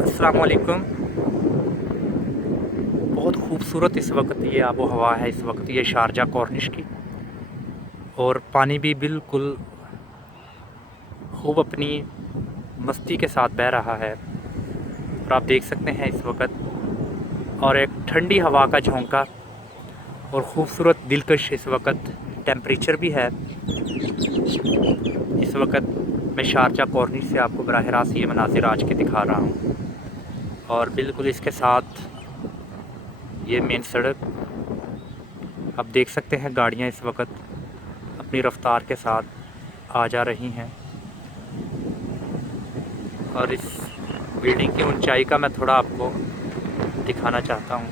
अस्सलाम वालेकुम। बहुत खूबसूरत इस वक्त ये आबो हवा है, इस वक्त ये शारजा कॉर्निश की, और पानी भी बिल्कुल खूब अपनी मस्ती के साथ बह रहा है। और आप देख सकते हैं इस वक्त, और एक ठंडी हवा का झोंका और ख़ूबसूरत दिलकश इस वक्त टेम्परेचर भी है। इस वक्त मैं शारजा कॉर्निश से आपको बराह रास्त ये मनाज़िर आज के दिखा रहा हूँ, और बिल्कुल इसके साथ ये मेन सड़क। आप देख सकते हैं गाड़ियाँ इस वक्त अपनी रफ्तार के साथ आ जा रही हैं, और इस बिल्डिंग की ऊंचाई का मैं थोड़ा आपको दिखाना चाहता हूँ।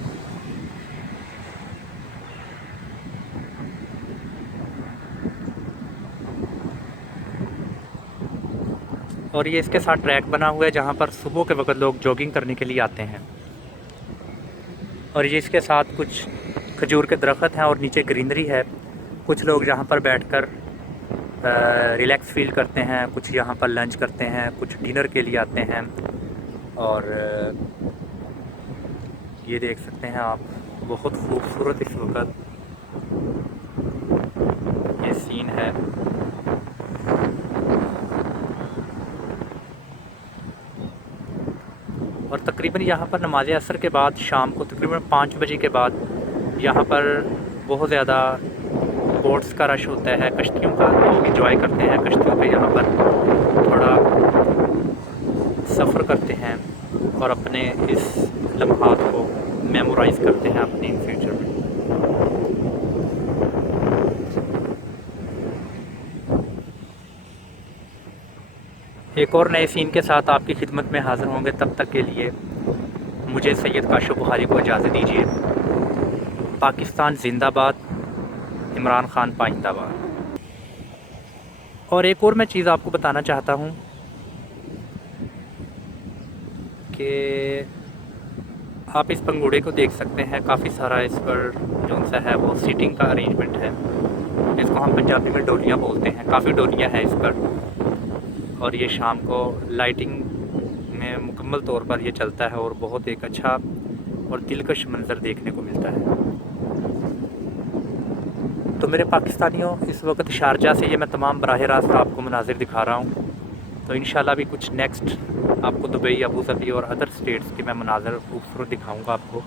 और ये इसके साथ ट्रैक बना हुआ है जहाँ पर सुबह के वक्त लोग जॉगिंग करने के लिए आते हैं। और ये इसके साथ कुछ खजूर के दरख्त हैं और नीचे ग्रीनरी है। कुछ लोग यहाँ पर बैठकर रिलैक्स फील करते हैं, कुछ यहाँ पर लंच करते हैं, कुछ डिनर के लिए आते हैं। और ये देख सकते हैं आप, बहुत खूबसूरत इस वक्त ये सीन है। और तकरीबन यहाँ पर नमाज असर के बाद शाम को तकरीबन 5 बजे के बाद यहाँ पर बहुत ज़्यादा बोट्स का रश होता है, कश्तियों का लोग इंजॉय करते हैं, कश्तियों पे यहाँ पर थोड़ा सफ़र करते हैं और अपने इस लम्हात को मेमोराइज़ करते हैं अपने इन फ्यूचर में। एक और नए सीन के साथ आपकी खिदमत में हाज़िर होंगे, तब तक के लिए मुझे सैयद काशिफ बुखारी को इजाज़त दीजिए। पाकिस्तान जिंदाबाद, इमरान खान पाइंदाबाद। और एक और मैं चीज़ आपको बताना चाहता हूँ कि आप इस पंगुड़े को देख सकते हैं, काफ़ी सारा इस पर जो सा है वो सीटिंग का अरेंजमेंट है, जिसको हम पंजाबी में डोलियाँ बोलते हैं। काफ़ी डोलियाँ हैं इस पर, और ये शाम को लाइटिंग में मुकम्मल तौर पर ये चलता है और बहुत एक अच्छा और दिलकश मंज़र देखने को मिलता है। तो मेरे पाकिस्तानियों, इस वक्त शारजा से ये मैं तमाम बराह रास्त आपको मनाज़िर दिखा रहा हूँ। तो इंशाल्लाह भी कुछ नेक्स्ट आपको दुबई, अबू धाबी और अदर स्टेट्स के मैं मनाज़िर खूबसूरत दिखाऊँगा आपको।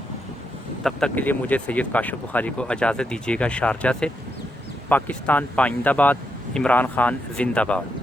तब तक के लिए मुझे सैयद काशिफ बुखारी को इजाज़त दीजिएगा शारजा से। पाकिस्तान पाइंदाबाद, इमरान खान जिंदाबाद।